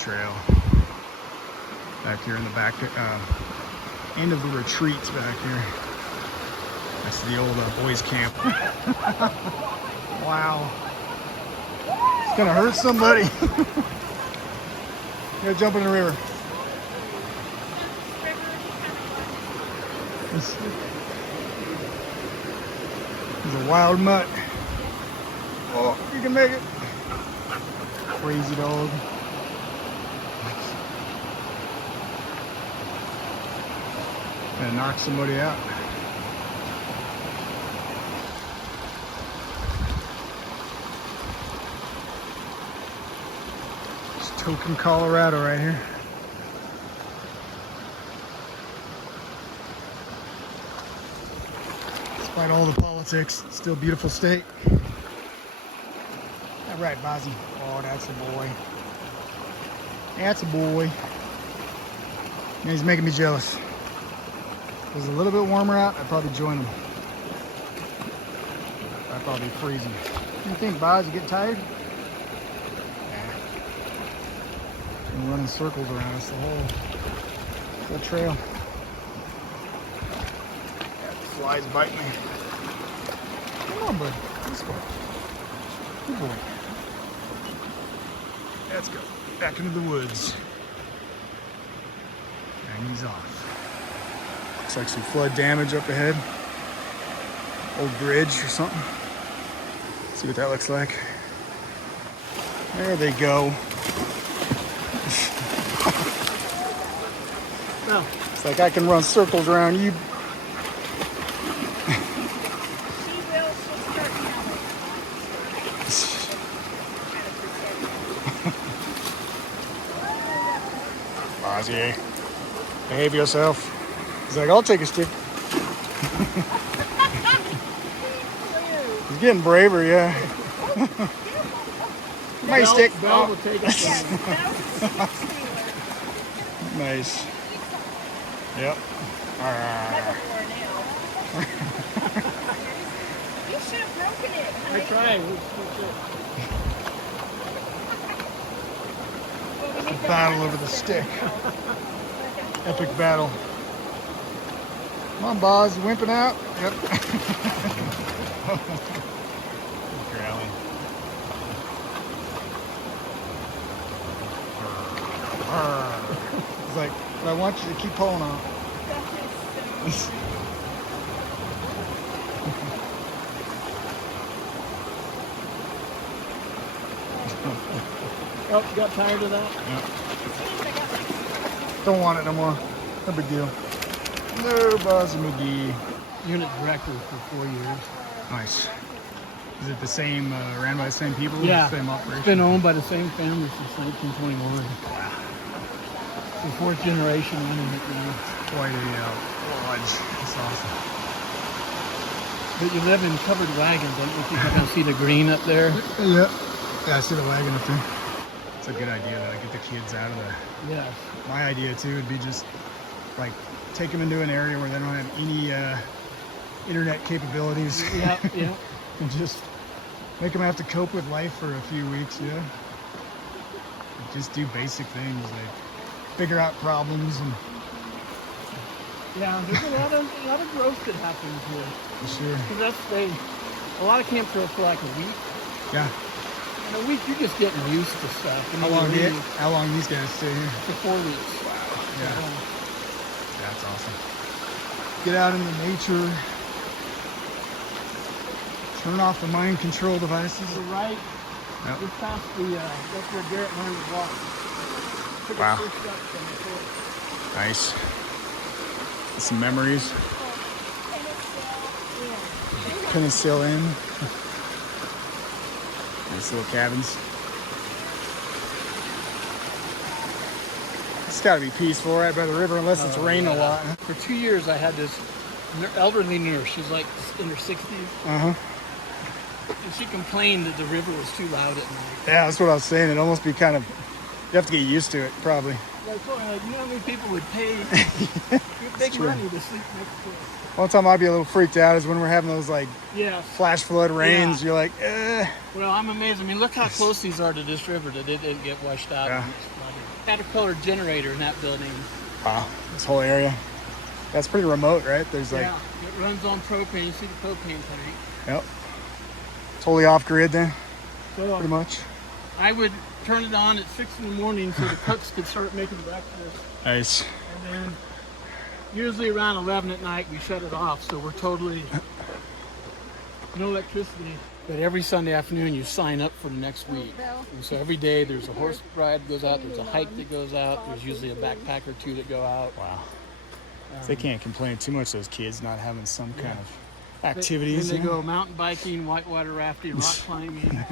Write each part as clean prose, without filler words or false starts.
trail. Back here in the back end of the retreat back here. That's the old boys camp. Wow. It's gonna hurt somebody. You gotta jump in the river. This is a wild mutt. Oh, you can make it. Crazy dog. Gonna knock somebody out. It's token Colorado right here. Despite all the politics, it's still a beautiful state. All right, Bozzy. Oh, that's a boy. That's a boy. And he's making me jealous. If it was a little bit warmer out, I'd probably join him. I'd probably be freezing. What do you think, Boz? You get tired? Nah. Been running circles around us the whole trail. Yeah, the flies bite me. Come on, bud. Let's go. Good boy. Let's go. Back into the woods. And he's off. Looks like some flood damage up ahead. Old bridge or something. See what that looks like. There they go. Well, it's like I can run circles around you. Ozzy, behave yourself. He's like, I'll take a stick. He's getting braver, yeah. My stick. Bell will take it. Nice. Yep. You should have broken it. I tried. A battle over the stick. Epic battle. Come on, Boz, you wimping out? Yep. Growling. He's like, but I want you to keep pulling on. Oh, you got tired of that? Yep. Don't want it no more. No big deal. No, Buzz McGee. Unit director for 4 years. Nice. Is it the same, ran by the same people? Yeah. Same operation? It's been owned by the same family since 1921. The fourth generation running it now. Quite a lodge. That's awesome. But you live in covered wagons, don't you? You can see the green up there. Yeah. Yeah, I see the wagon up there. It's a good idea though, get the kids out of there. Yes. My idea too would be just like take them into an area where they don't have any internet capabilities. Yeah, yeah. And just make them have to cope with life for a few weeks, yeah. Just do basic things like figure out problems and Yeah, there's a lot of growth that happens here. for sure. Because a lot of camps are for like a week. Yeah. In a week, you're just getting used to stuff. And How long these guys stay here? For 4 weeks. Yeah. That's awesome. Get out into nature. Turn off the mind control devices. To the right, Yep. just past that's where Garrett learned to walk. Took Wow. his first steps on the floor. Nice. Some memories. Penicillin Inn. Nice little cabins. It's got to be peaceful right by the river unless it's raining a lot. For 2 years, I had this elderly nurse. She's like in her 60s. Uh-huh. And she complained that the river was too loud at night. Yeah, that's what I was saying. It'd almost be kind of, you have to get used to it, probably. I told her, you know how many people would pay big true. money to sleep next to us? One time I'd be a little freaked out is when we're having those like Yes. flash flood rains. Yeah. You're like, Well, I'm amazed. I mean, look how close these are to this river that it didn't get washed out. Yeah. And it's flooded. Caterpillar generator in that building. Wow, this whole area. That's pretty remote, right? There's like... Yeah, it runs on propane. You see the propane tank. Yep. Totally off grid then, So pretty much. I would turn it on at 6 in the morning so the cooks could start making breakfast. Nice. And then usually around 11 at night we shut it off, so we're totally no electricity. But every Sunday afternoon you sign up for the next week. And so every day there's a horse ride that goes out, there's a hike that goes out, there's usually a backpack or two that go out. Wow. They can't complain too much, those kids, not having some kind of activities. Then they go mountain biking, whitewater rafting, rock climbing.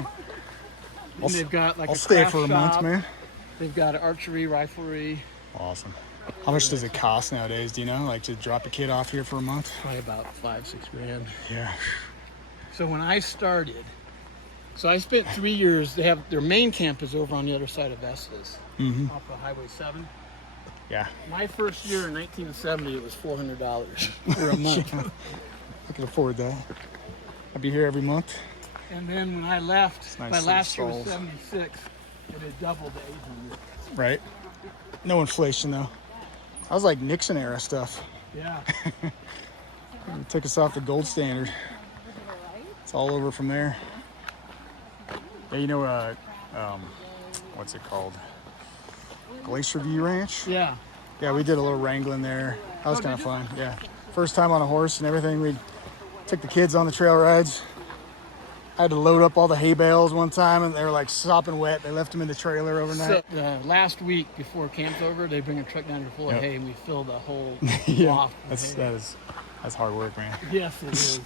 And they've got like I'll a stay craft for a month, shop. man. They've got archery, riflery. Awesome. How much does it cost nowadays, do you know? Like to drop a kid off here for a month? Probably about $5-6 grand. Yeah. So when I started, I spent 3 years. They have their main camp is over on the other side of Estes, off of Highway 7. Yeah. My first year in 1970, it was $400 for a month. I can afford that. I'll be here every month. And then when I left, nice my to last year was installs. 76. It had doubled to 800. Right. No inflation though. I was like Nixon era stuff. Yeah. It took us off the gold standard. It's all over from there. Yeah, you know, what's it called? Glacier View Ranch? Yeah. Yeah, we did a little wrangling there. That was kind of fun. Yeah. First time on a horse and everything. We took the kids on the trail rides. I had to load up all the hay bales one time and they were like sopping wet. They left them in the trailer overnight. So, last week before camp's over, they bring a truck down here full of Yep. hay and we fill the whole Yeah, loft with hay. that's hard work, man. Yes, it is.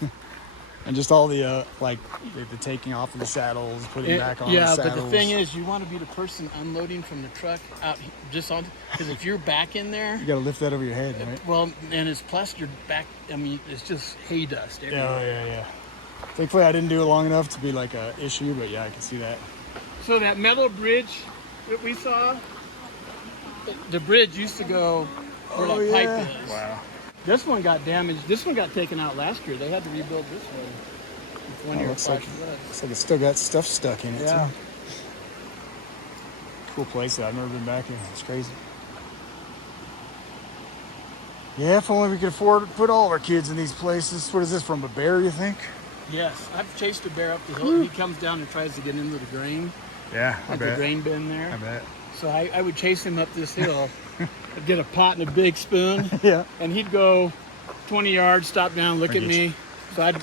And just all the the taking off of the saddles, putting back on the saddles. But the thing is, you want to be the person unloading from the truck out just on, because if you're back in there, You got to lift that over your head, right? well, and it's plus you're back. I mean, it's just hay dust everywhere. Yeah. Thankfully, I didn't do it long enough to be like a issue, but yeah, I can see that. So that metal bridge that we saw, the bridge used to go where that pipe is. Wow. This one got damaged. This one got taken out last year. They had to rebuild this one. It's 1 year looks flash like, flood. looks like it's still got stuff stuck in it, Yeah. too. Cool place, though. I've never been back here. It's crazy. Yeah, if only we could afford to put all of our kids in these places. What is this, from a bear, you think? Yes, I've chased a bear up the hill. He comes down and tries to get into the grain. Yeah, I At the bet. grain bin there. I bet. So I would chase him up this hill. I'd get a pot and a big spoon. Yeah. And he'd go 20 yards, stop down, look I at get me. So I'd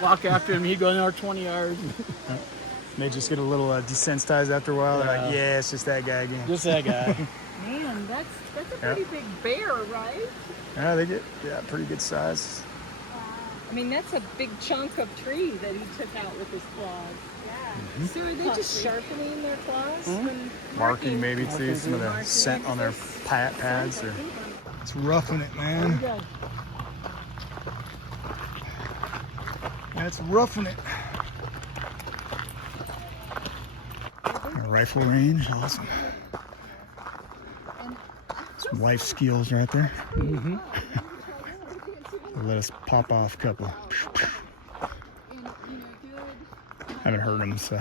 walk after him. He'd go another 20 yards. And they just get a little desensitized after a while. They're like, yeah, it's just that guy again. Just that guy. Man, that's a pretty big bear, right? Yeah, they get pretty good size. I mean, that's a big chunk of tree that he took out with his claws. Yeah. So are they just sharpening their claws? When Marking maybe too, Marking, some of the marking, scent on their pads. Or... It's roughing it, There you man. go. That's roughing it. A rifle range, awesome. Some life skills right there. Mm-hmm. Let us pop off a couple. Haven't heard him, so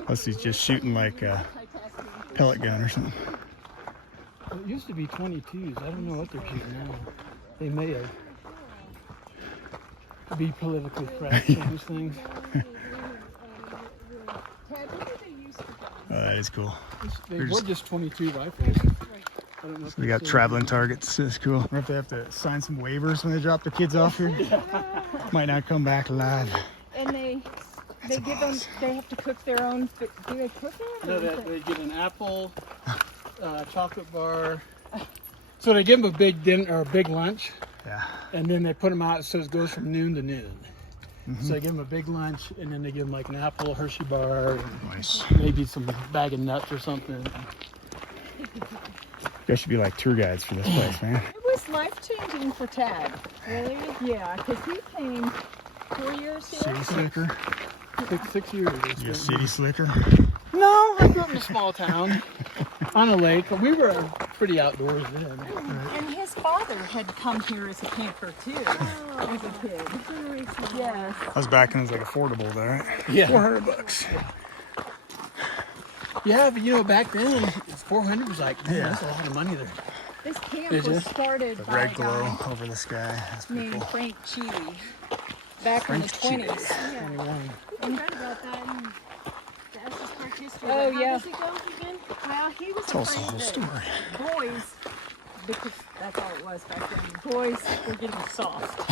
unless he's just shooting like a pellet gun or something. It used to be 22s. I don't know what they're shooting now. They may have. Be politically correct, change things. That is cool. They They're were just- just 22 rifles. I don't know if We got traveling targets. That's cool. We have to sign some waivers when they drop the kids off here. Might not come back alive. And they give them. They have to cook their own. Do they cook it? No, they get an apple, chocolate bar. So they give them a big dinner or a big lunch, Yeah. and then they put them out so it goes from noon to noon. So they give them a big lunch, and then they give them like an apple, Hershey bar, and Nice. maybe some bag of nuts or something. There should be like tour guides for this place, man. It was life-changing for Tad. Really? Yeah, because he came 4 years here. City slicker. 6 years. You a city slicker? No, I grew up in a small town on a lake. We were pretty outdoors then. And his father had come here as a camper too, as a kid. Yes. I was back when it was like affordable there, right? Yeah. $400. Yeah, but you know, back then, 400 was like, man, Yeah. that's a lot of money there. This camp Did you? was started The by red a glow guy over the sky. That's pretty named cool. Frank Cheley back in the Frank 20s. Cheley. 21. I read about that in the Estes Park history. Oh, but yeah. How does it go again? Well, he was Tell us the afraid whole that story. boys, because that's all it was back then, boys were getting soft.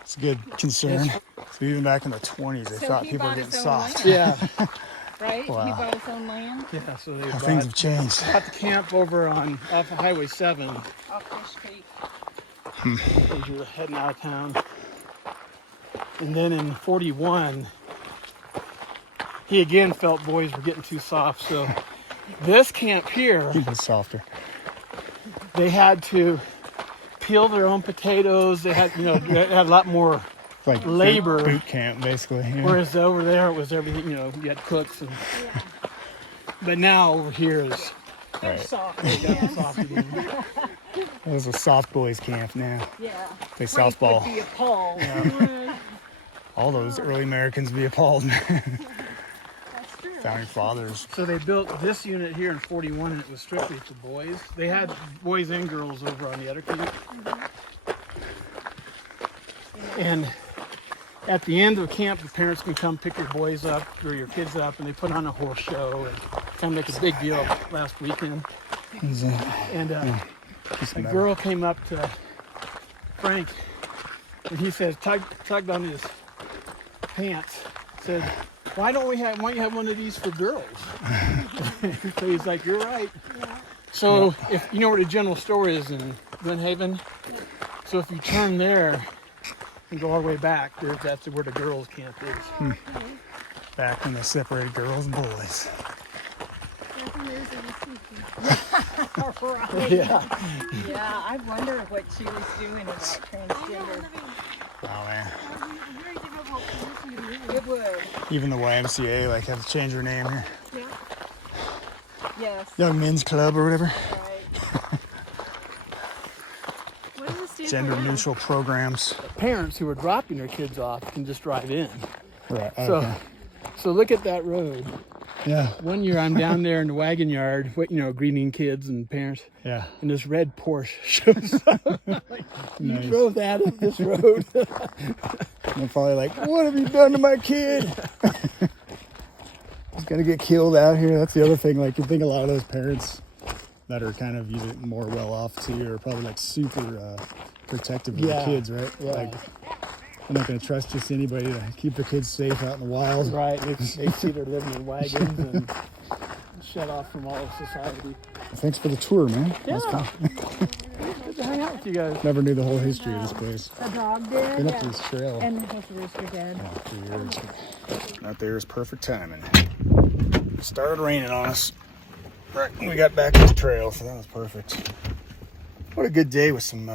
It's a good concern. So even back in the 20s, they So thought he people were bought getting his own soft. land. Yeah, Right? He Wow. bought his own land yeah, so they How things have changed. bought the camp over off of Highway 7 off Fish Creek. as you were heading out of town. And then in 41, he again felt boys were getting too soft. So this camp here, Even softer. they had to peel their own potatoes. They had, they had a lot more. Like Labor. boot camp, basically. Yeah. Whereas over there it was everything, you had cooks. And, but now over here is Right. Soft. they got the soft again. It was a soft boys camp now. Yeah. Play Frank softball. would be appalled. All those early Americans be appalled. That's true. Founding fathers. So they built this unit here in 41 and it was strictly for boys. They had boys and girls over on the other camp. And at the end of camp, the parents can come pick your boys up or your kids up, and they put on a horse show and kind of make a big deal last weekend. And a girl came up to Frank, and he says, tugged on his pants, said, why don't you have one of these for girls? So he's like, you're right. So if you know where the general store is in Glen Haven, so if you turn there and go all the way back, that's where the girls' camp is. Back when they separated girls and boys. Right. Yeah. Yeah, I wonder what she was doing about transgender. Oh man. Very difficult position to be in. It would. Even the YMCA like had to change her name here. Yeah. Yes. Young Men's Club or whatever. Right. What does it stand Gender for now? neutral programs. Parents who are dropping their kids off can just drive in. Right. So look at that road. Yeah. One year I'm down there in the wagon yard, greeting kids and parents, Yeah. and this red Porsche shows up. Like, you Nice. drove that up this road. And they're probably like, what have you done to my kid? He's gonna get killed out here. That's the other thing. Like, you think a lot of those parents that are kind of usually more well off too are probably like super protective of Yeah. the kids, right? Yeah. Like, I'm not gonna trust just anybody to keep the kids safe out in the wild. Right, they see they're living in wagons and shut off from all of society. Thanks for the tour, man. That was Yeah. fun. Good to hang out with you guys. Never knew the whole history of this place. A dog did. Been up to this trail And the horse rooster did. for years. Out there is perfect timing. It started raining on us right when we got back to the trail, so that was perfect. What a good day with some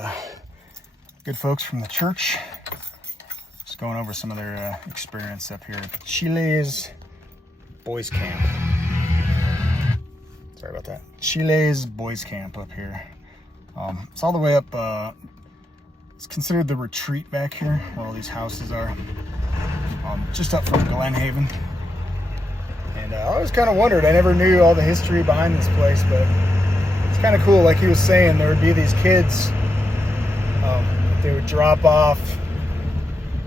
good folks from the church. Just going over some of their experience up here at Cheley's Boys Camp. Sorry about that. Cheley's Boys Camp up here. It's all the way up. It's considered the retreat back here, where all these houses are. Just up from Glen Haven. And I always kind of wondered, I never knew all the history behind this place, but it's kind of cool. Like he was saying, there would be these kids, they would drop off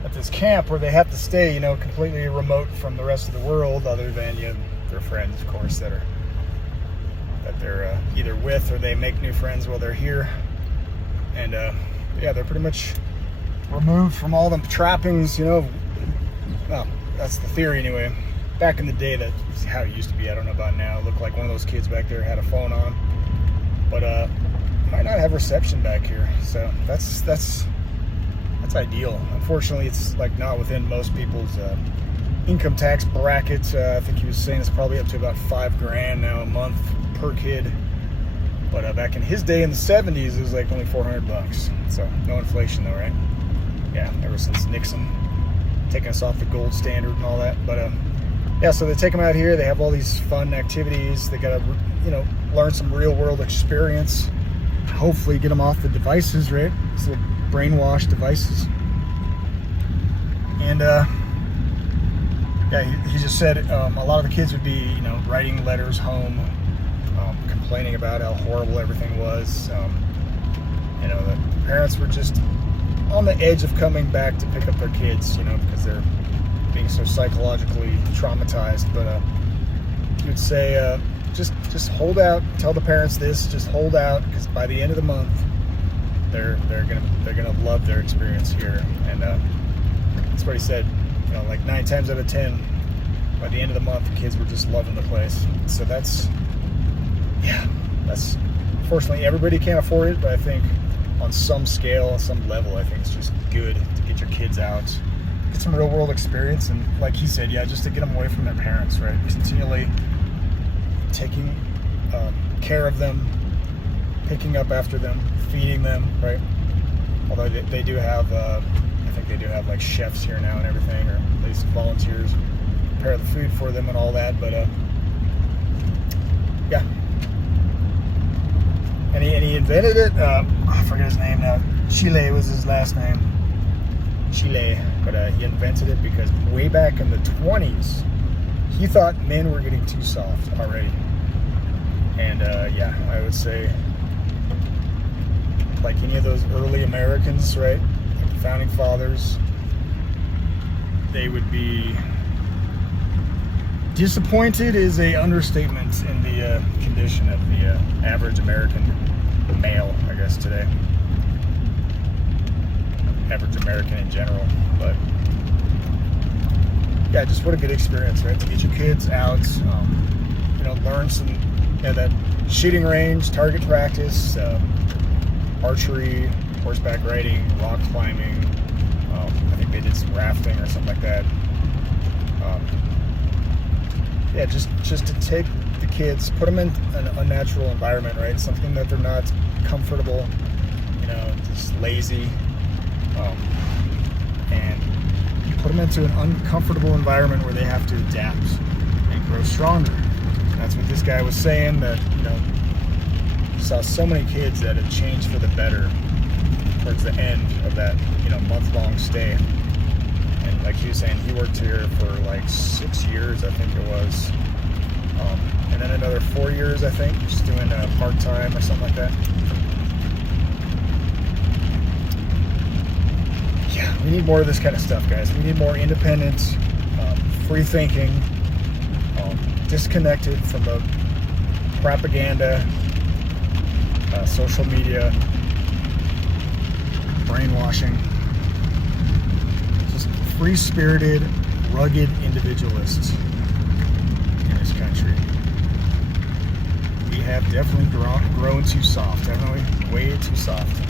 at this camp where they have to stay, completely remote from the rest of the world, other than their friends, of course, that they're either with or they make new friends while they're here. And yeah, they're pretty much removed from all the trappings, well, that's the theory anyway. Back in the day, that's how it used to be. I don't know about now. It looked like one of those kids back there had a phone on, but might not have reception back here. So that's ideal. Unfortunately, it's like not within most people's income tax bracket. I think he was saying it's probably up to about $5,000 now a month per kid. But back in his day in the 70s, it was like only $400. So no inflation though, right? Yeah, ever since Nixon taking us off the gold standard and all that. But yeah, so they take them out here. They have all these fun activities. They got to, learn some real world experience. Hopefully get them off the devices, right? These little brainwashed devices. And Yeah, he just said a lot of the kids would be, writing letters home, complaining about how horrible everything was. The parents were just on the edge of coming back to pick up their kids, because they're being so psychologically traumatized. But he would say, just hold out. Tell the parents this. Just hold out, because by the end of the month, they're gonna love their experience here. And that's what he said. Like 9 times out of 10, by the end of the month, the kids were just loving the place. So that's unfortunately, everybody can't afford it, but I think on some scale, on some level, I think it's just good to get your kids out, get some real world experience, and like he said, just to get them away from their parents, right? Continually taking care of them, picking up after them, feeding them, right? Although they do have, I think they do have like chefs here now and everything, or at least volunteers prepare the food for them and all that, but yeah. And he invented it. I forget his name now. Cheley was his last name. Cheley. But he invented it because way back in the 20s, he thought men were getting too soft already. And I would say, like any of those early Americans, right? Like the founding fathers, they would be disappointed is a understatement in the condition of the average American male, I guess, today. Average American in general. But yeah, just what a good experience, right? To get your kids out, learn some, that shooting range, target practice, archery, horseback riding, rock climbing. I think they did some rafting or something like that. Just to take the kids, put them in an unnatural environment, right? Something that they're not comfortable, just lazy, and you put them into an uncomfortable environment where they have to adapt and grow stronger. And that's what this guy was saying, that, he saw so many kids that had changed for the better towards the end of that, month-long stay. And like he was saying, he worked here for like 6 years, I think it was. And then another 4 years, I think, just doing part-time or something like that. Yeah, we need more of this kind of stuff, guys. We need more independent, free thinking, disconnected from the propaganda, social media, brainwashing. Just free-spirited, rugged individualists in this country. We have definitely grown too soft, haven't we? Way too soft.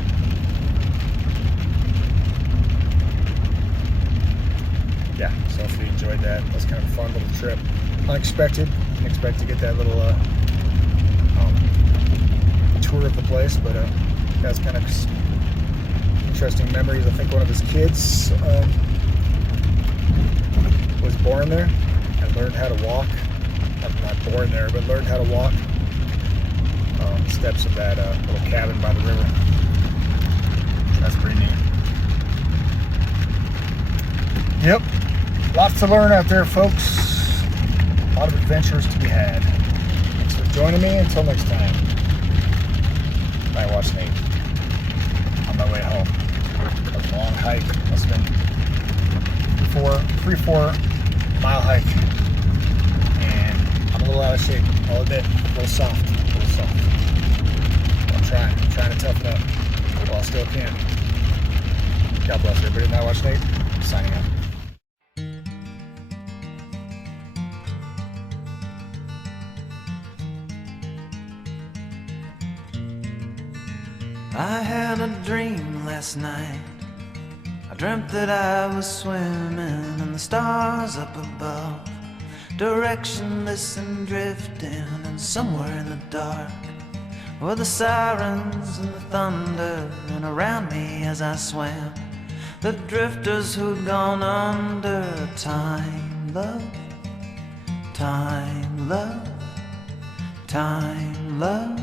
Yeah, so hopefully you enjoyed that. That was kind of a fun little trip. Unexpected. Didn't expect to get that little tour of the place, but that's kind of interesting memories. I think one of his kids was born there and learned how to walk. Not born there, but learned how to walk steps of that little cabin by the river. So that's pretty neat. Yep, lots to learn out there, folks. A lot of adventures to be had. Thanks for joining me. Until next time, Nightwatch N8 on my way home. That was a long hike. Must have been 3-4 mile hike. And I'm a little out of shape, I'll admit. A little soft. I'm trying to toughen up while I still can. God bless everybody. Nightwatch N8, signing out. I had a dream last night. I dreamt that I was swimming in the stars up above, directionless and drifting, and somewhere in the dark were the sirens and the thunder, and around me as I swam, the drifters who'd gone under. Time, love, time, love, time, love.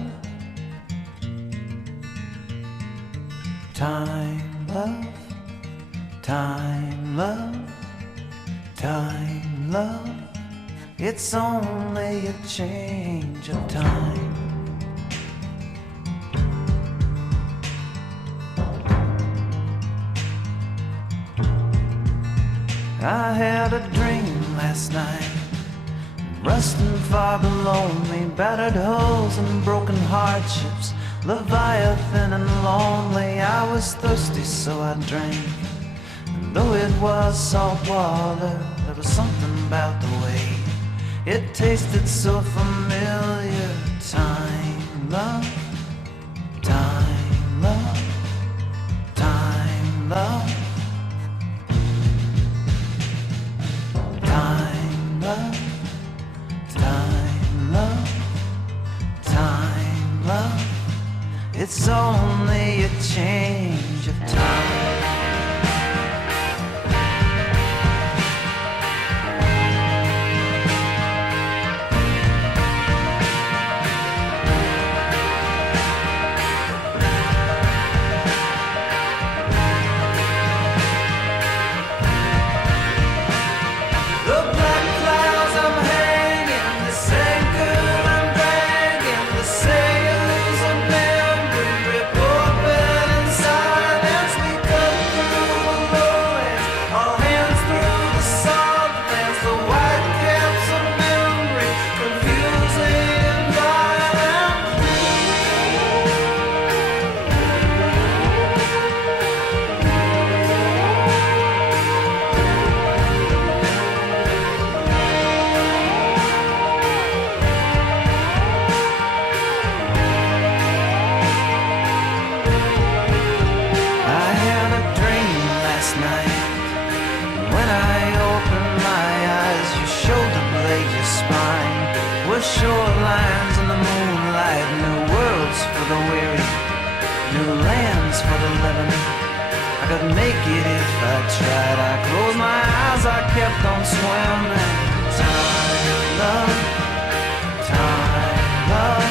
Time, love, time, love, Time, love, it's only a change of time. I had a dream last night, rusting far below me, battered hulls and broken hardships, Leviathan and lonely. I was thirsty, so I drank, and though it was salt water, there was something about the way it tasted so familiar. Time, love, time, love, time, love. Time, love, time, love, time, love. It's only a change of time. Shorelines in the moonlight, new worlds for the weary, new lands for the living. I could make it if I tried. I closed my eyes, I kept on swimming. Time, love, time, love,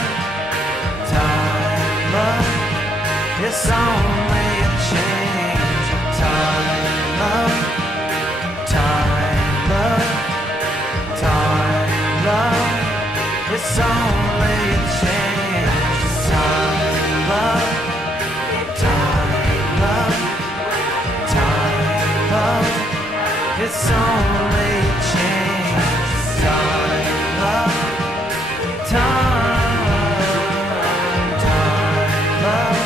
time, love. It's only a change of time, love, time, love, time, love. It's only a change of time, love, time, love, time, love. It's only a change of time, love, time, time, love.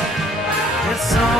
It's only